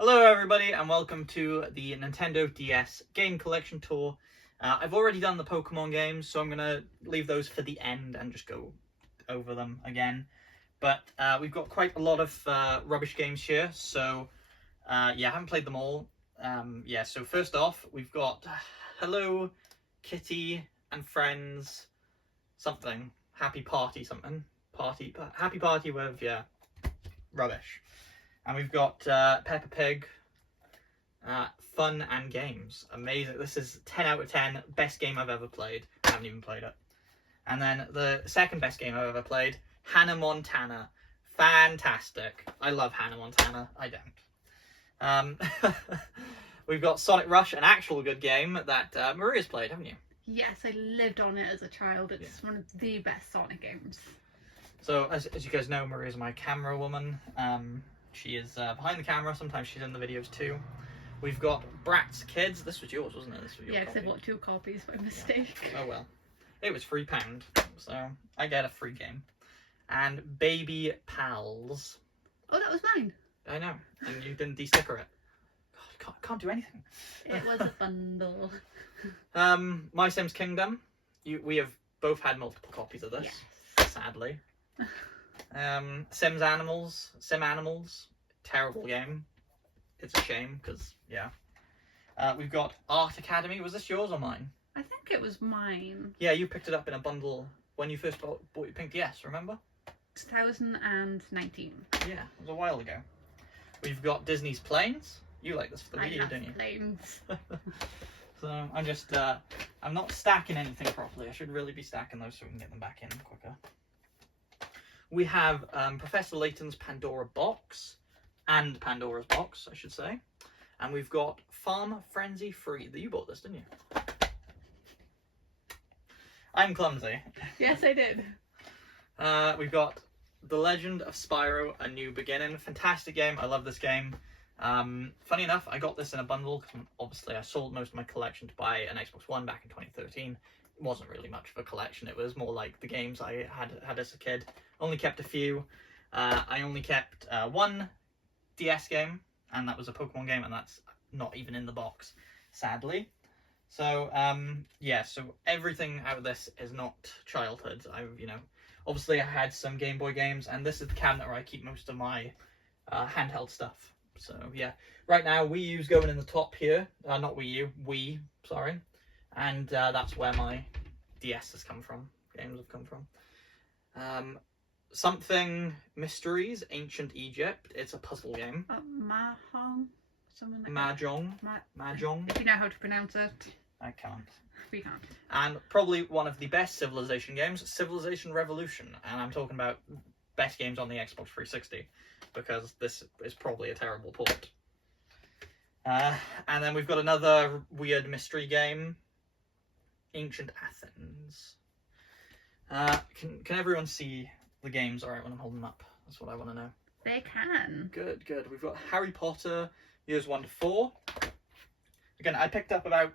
Hello everybody and welcome to the Nintendo DS game collection tour. I've already done the Pokemon games, so I'm going to leave those for the end and just go over them again. But we've got quite a lot of rubbish games here, so yeah, I haven't played them all. So first off, we've got Hello Kitty and Friends something. Happy Party something. Happy Party with, yeah, rubbish. And we've got Peppa Pig, Fun and Games. Amazing. This is 10 out of 10. Best game I've ever played. I haven't even played it. And then the second best game I've ever played, Hannah Montana. Fantastic. I love Hannah Montana. I don't. We've got Sonic Rush, an actual good game that Maria's played, haven't you? Yes, I lived on it as a child. It's one of the best Sonic games. So, as you guys know, Maria's my camera woman. She is behind the camera. Sometimes she's in the videos too. We've got Bratz Kids. This was yours, wasn't it? This was your because I bought 2 copies by mistake. Yeah. Oh well. It was £3, so I get a free game. And Baby Pals. Oh, that was mine. I know. And you didn't de-sticker it. God, can't do anything. It was a bundle. My Sims Kingdom. We have both had multiple copies of this. Yes. Sadly. Sim Animals, terrible game. It's a shame because yeah. We've got Art Academy. Was this yours or mine? I think it was mine. Yeah, you picked it up in a bundle when you first bought your Pink DS. Remember? 2019. Yeah, it was a while ago. We've got Disney's Planes. You like this for the I Wii U, love don't you? planes. So I'm just I'm not stacking anything properly. I should really be stacking those so we can get them back in quicker. We have Professor Layton's Pandora Box, and Pandora's Box, I should say. And we've got Farm Frenzy Free. You bought this, didn't you? I'm clumsy. Yes, I did. We've got The Legend of Spyro, A New Beginning. Fantastic game. I love this game. Funny enough, I got this in a bundle because obviously I sold most of my collection to buy an Xbox One back in 2013. It wasn't really much of a collection. It was more like the games I had as a kid. Only kept a few. I only kept one DS game, and that was a Pokemon game, and that's not even in the box, sadly. So yeah, so everything out of this is not childhood. Obviously I had some Game Boy games, and this is the cabinet where I keep most of my handheld stuff. So yeah, right now Wii U's going in the top here. Not Wii U, Wii, sorry. And that's where my DS has come from. Games have come from. Something Mysteries, Ancient Egypt. It's a puzzle game. Mahjong? Something like Mahjong. Mahjong. If you know how to pronounce it. I can't. We can't. And probably one of the best Civilization games, Civilization Revolution. And I'm talking about best games on the Xbox 360, because this is probably a terrible port. And then we've got another weird mystery game, Ancient Athens. Can everyone see the games alright when I'm holding them up? That's what I want to know. They can. Good. We've got Harry Potter, years 1 to 4. Again, I picked up about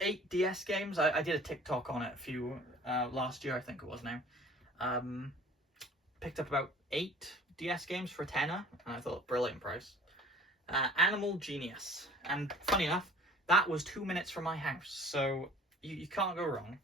8 DS games. I did a TikTok on it a few, last year I think it was now. Picked up about 8 DS games for a tenner, and I thought, brilliant price. Animal Genius. And funny enough, that was 2 minutes from my house, so you can't go wrong.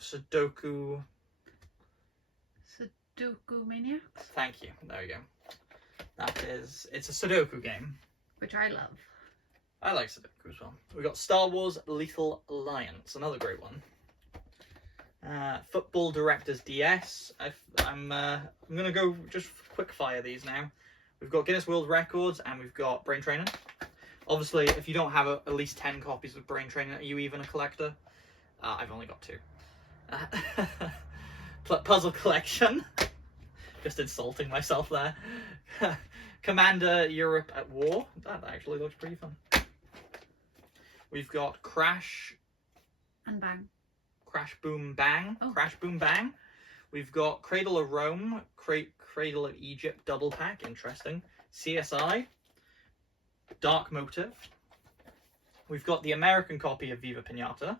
Sudoku Maniacs? Thank you. There you go. It's a Sudoku game. Which I love. I like Sudoku as well. We've got Star Wars Lethal Alliance, another great one. Football Directors DS. I'm gonna go just quick fire these now. We've got Guinness World Records, and we've got Brain Training. Obviously, if you don't have at least 10 copies of Brain Training, are you even a collector? I've only got 2. Puzzle Collection. Just insulting myself there. Commander Europe at War. That actually looks pretty fun. We've got Crash And Bang. Crash Boom Bang. Oh. Crash Boom Bang. We've got Cradle of Rome, Cradle of Egypt double pack. Interesting. CSI. Dark Motive. We've got the American copy of Viva Pinata.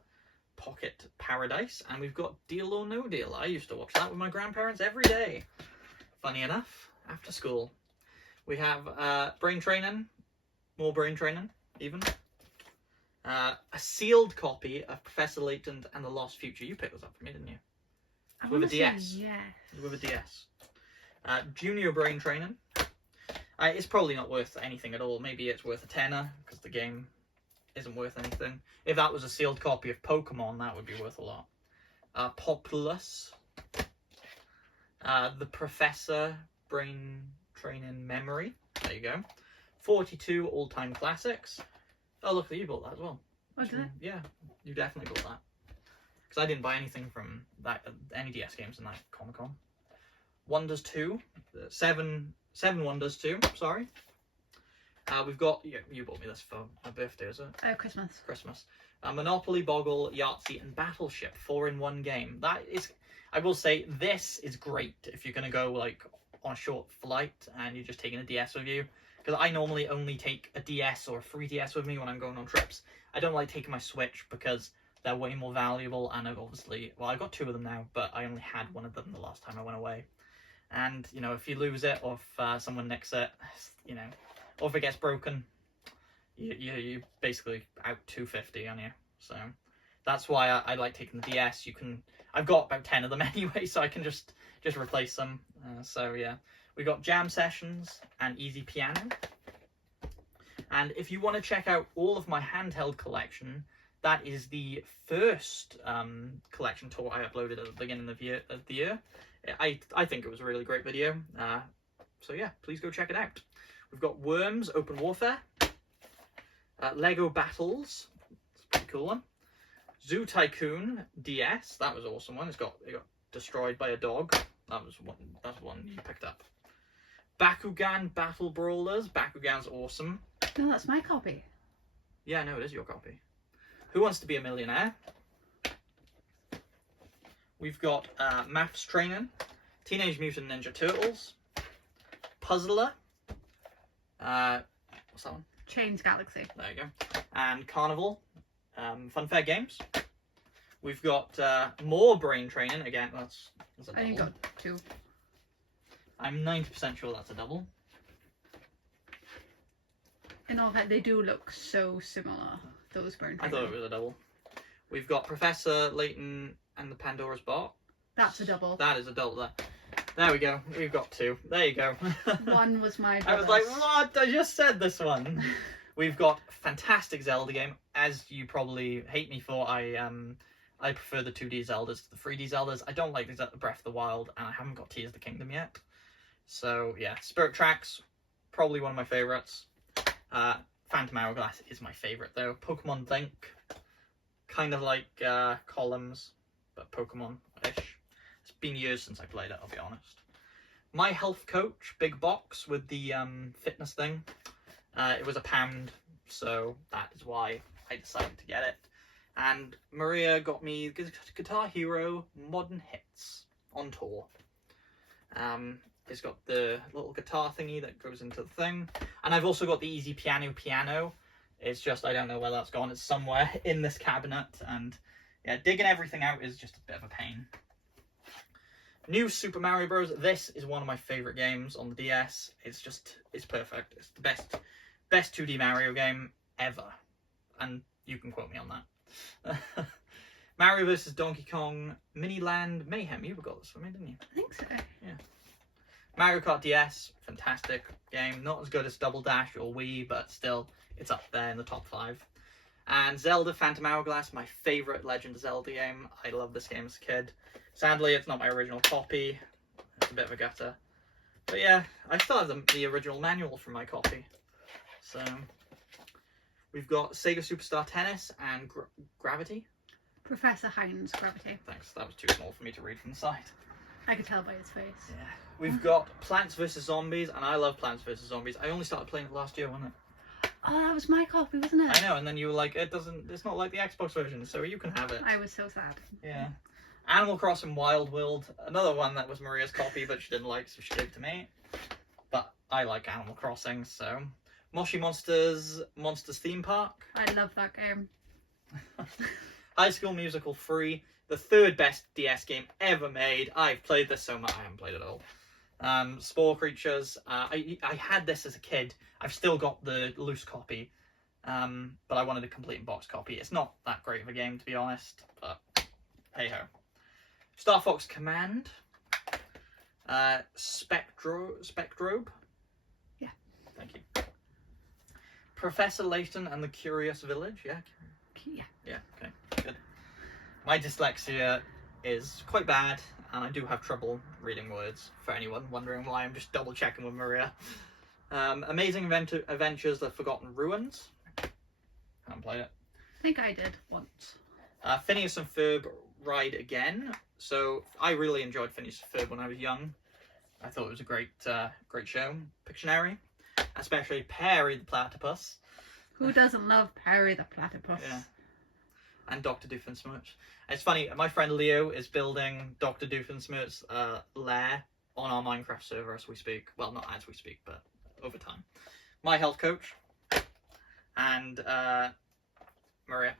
Pocket Paradise. And we've got Deal or No Deal. I used to watch that with my grandparents every day. Funny enough, after school. We have Brain Training, more Brain Training, even. A sealed copy of Professor Layton and the Lost Future. You picked this up for me, didn't you? I With a wanna say DS. yes. With a DS. Junior Brain Training. It's probably not worth anything at all. Maybe it's worth a tenner because the game isn't worth anything. If that was a sealed copy of Pokemon, that would be worth a lot. Populous. The Professor Brain Training Memory. There you go. 42 all-time classics. Oh, look, you bought that as well. What did it? Yeah, you definitely bought that. Because I didn't buy anything from that any DS games in that Comic-Con. Wonders 2. Seven Wonders 2, sorry. We've got, you bought me this for my birthday, is it? Christmas. Christmas. Monopoly, Boggle, Yahtzee, and Battleship, 4-in-1 game. That is, I will say, this is great if you're going to go like on a short flight and you're just taking a DS with you. Because I normally only take a DS or a 3DS with me when I'm going on trips. I don't like taking my Switch because they're way more valuable, and I've obviously, well, I've got 2 of them now, but I only had one of them the last time I went away. And, you know, if you lose it, or if someone nicks it, you know, or if it gets broken, you basically out $250 on you. So that's why I like taking the DS. I've got about 10 of them anyway, so I can just replace them. So yeah, we got Jam Sessions and Easy Piano. And if you want to check out all of my handheld collection, that is the first collection tour I uploaded at the beginning of the year. I think it was a really great video. So yeah, please go check it out. We've got Worms Open Warfare. Lego Battles. It's a pretty cool one. Zoo Tycoon DS. That was an awesome one. It got destroyed by a dog. That's one you picked up. Bakugan Battle Brawlers. Bakugan's awesome. No, that's my copy. Yeah, no, it is your copy. Who Wants to Be a Millionaire? We've got Maths Training, Teenage Mutant Ninja Turtles, Puzzler. What's that one? Chains Galaxy. There you go. And Carnival. Funfair Games. We've got more Brain Training. Again, that's a double. I only got 2. I'm 90% sure that's a double. In all fact, they do look so similar, those Brain I Training. thought it was a double. We've got Professor Layton and the Pandora's Box. That's a double. That is a double there. There we go. We've got 2. There you go. One was my I was like, what? I just said this one. We've got fantastic Zelda game. As you probably hate me for, I prefer the 2D Zeldas to the 3D Zeldas. I don't like the Breath of the Wild, and I haven't got Tears of the Kingdom yet. So yeah, Spirit Tracks, probably one of my favourites. Phantom Hourglass is my favourite though. Pokemon Link, kind of like Columns, but Pokemon-ish. It's been years since I played it, I'll be honest. My Health Coach, big box with the fitness thing. It was £1, so that is why I decided to get it. And Maria got me Guitar Hero Modern Hits on tour. It's got the little guitar thingy that goes into the thing. And I've also got the Easy Piano. It's just, I don't know where that's gone. It's somewhere in this cabinet. And yeah, digging everything out is just a bit of a pain. New Super Mario Bros. This is one of my favourite games on the DS. It's perfect. It's the best 2D Mario game ever. And you can quote me on that. Mario vs. Donkey Kong Mini Land Mayhem. You got this for me, didn't you? I think so. Yeah. Mario Kart DS, fantastic game. Not as good as Double Dash or Wii, but still, it's up there in the top 5. And Zelda Phantom Hourglass, my favourite Legend of Zelda game. I love this game as a kid. Sadly, it's not my original copy. It's a bit of a gutter. But yeah, I still have the original manual for my copy. So, we've got Sega Superstar Tennis and Gravity. Professor Hines Gravity. Thanks, that was too small for me to read from the side. I could tell by his face. Yeah. We've got Plants vs. Zombies, and I love Plants vs. Zombies. I only started playing it last year, wasn't it? Oh, that was my copy, wasn't it? I know, and then you were like, it's not like the Xbox version, so you can have it. I was so sad. Yeah. Animal Crossing Wild World, another one that was Maria's copy, but she didn't like, so she gave it to me. But I like Animal Crossing, so. Moshi Monsters Theme Park. I love that game. High School Musical 3, the 3rd best DS game ever made. I've played this so much. I haven't played it all. Spore creatures. I had this as a kid. I've still got the loose copy, but I wanted a complete box copy. It's not that great of a game, to be honest, but hey ho. Star Fox Command. Spectrobe. Yeah. Thank you. Professor Layton and the Curious Village. Yeah. Yeah. Yeah. Okay. Good. My dyslexia is quite bad, and I do have trouble reading words, for anyone wondering why I'm just double checking with Maria. Amazing Adventures: The Forgotten Ruins. Haven't played it. I think I did once. Phineas and Ferb Ride Again. So I really enjoyed Phineas and Ferb when I was young. I thought it was a great show. Pictionary, especially Perry the Platypus. Who doesn't love Perry the Platypus? Yeah. And Dr. Doofenshmirtz. It's funny, my friend Leo is building Dr. Doofenshmirtz's lair on our Minecraft server as we speak. Well, not as we speak, but over time. My health coach. And Maria.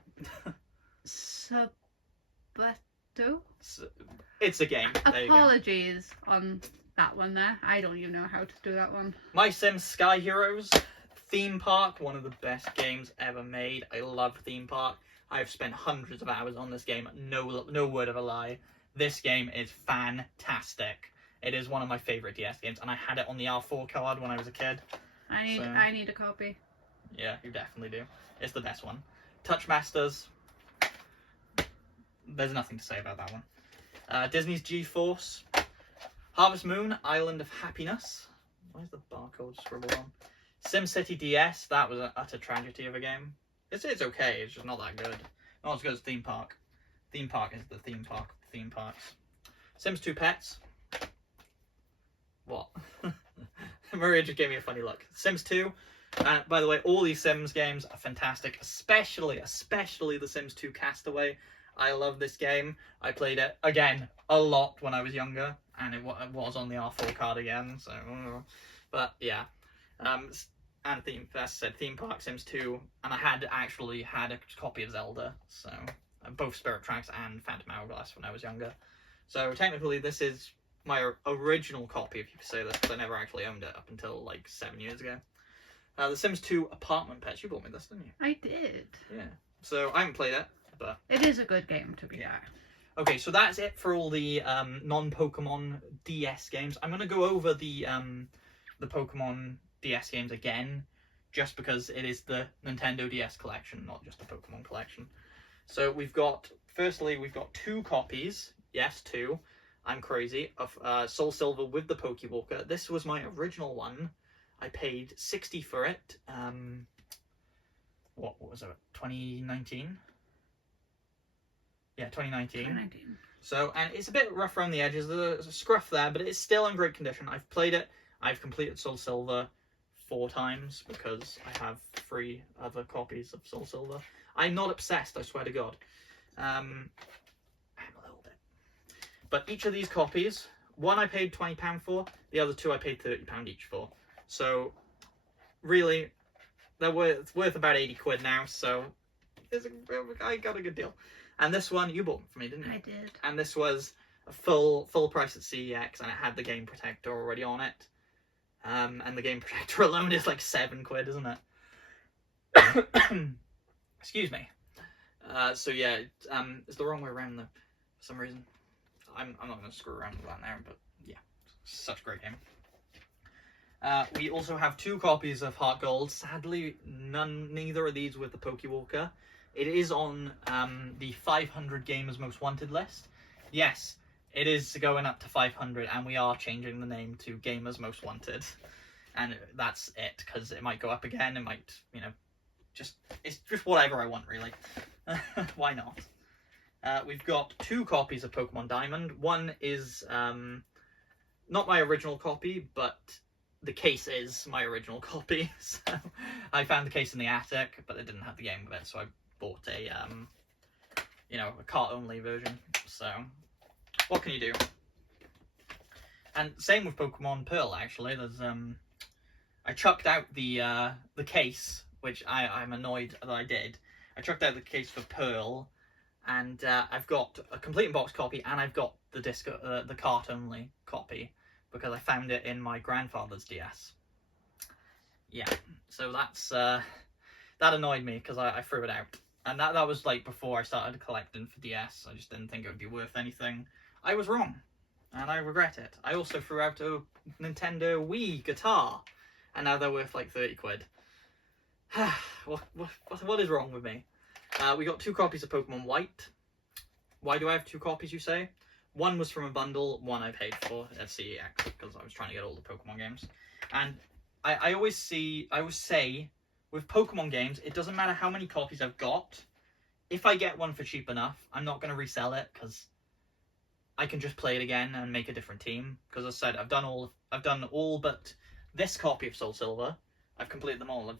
Sabato? It's a game. There you go. Apologies on that one there. I don't even know how to do that one. My Sims Sky Heroes. Theme Park, one of the best games ever made. I love Theme Park. I've spent hundreds of hours on this game. No word of a lie. This game is fantastic. It is one of my favourite DS games, and I had it on the R4 card when I was a kid. I need a copy. Yeah, you definitely do. It's the best one. Touchmasters. There's nothing to say about that one. Disney's G-Force. Harvest Moon, Island of Happiness. Why is the barcode scribbled on? SimCity DS, that was an utter tragedy of a game. It's okay, it's just not that good. Not as good as Theme Park. Theme Park is the theme park of theme parks. Sims 2 Pets. What? Maria just gave me a funny look. Sims 2. By the way, all these Sims games are fantastic, especially the Sims 2 Castaway. I love this game. I played it, again, a lot when I was younger, and it was on the R4 card again, so... But, yeah. And Theme Park, Sims 2, and I actually had a copy of Zelda, so... both Spirit Tracks and Phantom Hourglass when I was younger. So, technically, this is my original copy, if you could say this, because I never actually owned it up until, like, 7 years ago. The Sims 2 Apartment Pets. You bought me this, didn't you? I did. Yeah. So I haven't played it, but... It is a good game, to be fair. Okay, so that's it for all the non-Pokemon DS games. I'm going to go over the Pokemon DS games again, just because it is the Nintendo DS collection, not just the Pokemon collection. So firstly, we've got 2 copies. Yes, 2. I'm crazy. Of Soul Silver with the Pokewalker. This was my original one. I paid $60 for it. What was it? 2019? Yeah, 2019. 2019. So, and it's a bit rough around the edges. There's a scruff there, but it's still in great condition. I've played it. I've completed Soul Silver 4 times because I have 3 other copies of Soul Silver. I'm not obsessed, I swear to God. I'm a little bit. But each of these copies, one I paid £20 for, the other 2 I paid £30 each for. So, really, they're worth about 80 quid now, so I got a good deal. And this one, you bought for me, didn't you? I did. And this was a full price at CEX, and it had the Game Protector already on it. And the Game Protector alone is like 7 quid, isn't it? Excuse me. So yeah, it's the wrong way around though, for some reason. I'm not going to screw around with that now, but yeah, such a great game. We also have 2 copies of Heart Gold. Sadly, neither of these with the Pokewalker. It is on the 500 Gamers Most Wanted list. Yes, it is going up to 500, and we are changing the name to Gamers Most Wanted. And that's it, because it might go up again. It might, it's just whatever I want, really. Why not? We've got 2 copies of Pokemon Diamond. One is not my original copy, but the case is my original copy. So I found the case in the attic, but it didn't have the game with it, so I bought a cart-only version. So what can you do? And same with Pokemon Pearl, actually. There's I chucked out the case, which I'm annoyed that I did. I chucked out the case for Pearl, and I've got a complete in box copy, and I've got the disc, the cart only copy. because I found it in my grandfather's DS. Yeah, so that's that annoyed me because I threw it out. And that was like before I started collecting for DS. I just didn't think it would be worth anything. I was wrong, and I regret it. I also threw out a Nintendo Wii guitar, and now they're worth like 30 quid. What is wrong with me? We got 2 copies of Pokemon White. Why do I have 2 copies, you say? One was from a bundle, one I paid for at CEX, because I was trying to get all the Pokemon games. And I always say, with Pokemon games, it doesn't matter how many copies I've got. If I get one for cheap enough, I'm not going to resell it, because I can just play it again and make a different team. Because as I said, I've done all but this copy of Soul Silver. I've completed them all.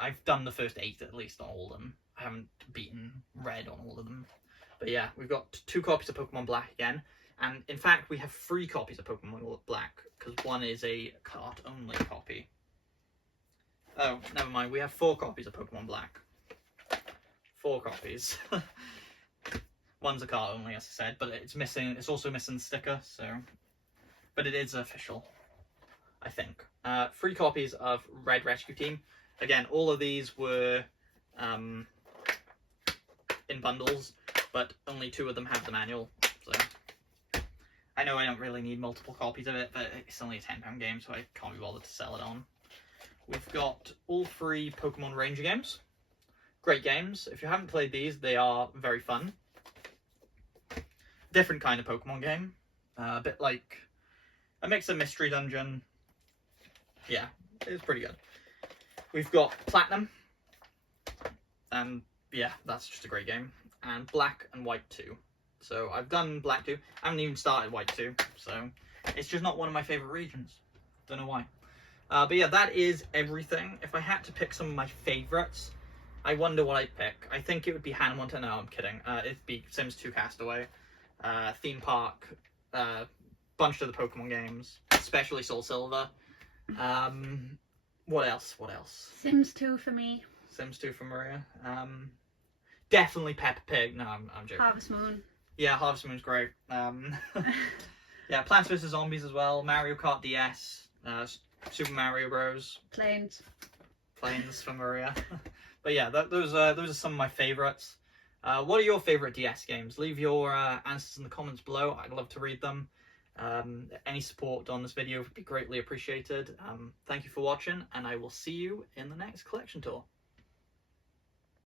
I've done the first 8 at least on all of them. I haven't beaten Red on all of them. But yeah, we've got 2 copies of Pokemon Black again. And in fact, we have 3 copies of Pokemon Black, because one is a cart-only copy. Oh, never mind. We have 4 copies of Pokemon Black. 4 copies. One's a cart-only, as I said, but it's also missing the sticker, so... But it is official, I think. 3 copies of Red Rescue Team. Again, all of these were in bundles, but only 2 of them have the manual, so... I know I don't really need multiple copies of it, but it's only a £10 game, so I can't be bothered to sell it on. We've got all 3 Pokemon Ranger games. Great games. If you haven't played these, they are very fun. Different kind of Pokemon game. A bit like a mix of Mystery Dungeon. Yeah, it's pretty good. We've got Platinum. And yeah, that's just a great game. And Black and White 2. So I've done Black 2. I haven't even started White 2. So it's just not one of my favourite regions. Don't know why. But yeah, that is everything. If I had to pick some of my favourites, I wonder what I'd pick. I think it would be Hannah Montana. No, I'm kidding. It'd be Sims 2 Castaway, Theme Park, bunch of the Pokemon games, especially Soul Silver. What else? Sims 2 for me. Sims 2 for Maria. Definitely Peppa Pig. No, I'm joking. Harvest Moon. Yeah, Harvest Moon's great. Yeah, Plants vs Zombies as well. Mario Kart DS. Super Mario Bros. Planes for Maria. But yeah, those are some of my favourites. What are your favourite DS games? Leave your answers in the comments below. I'd love to read them. Any support on this video would be greatly appreciated. Thank you for watching, and I will see you in the next collection tour.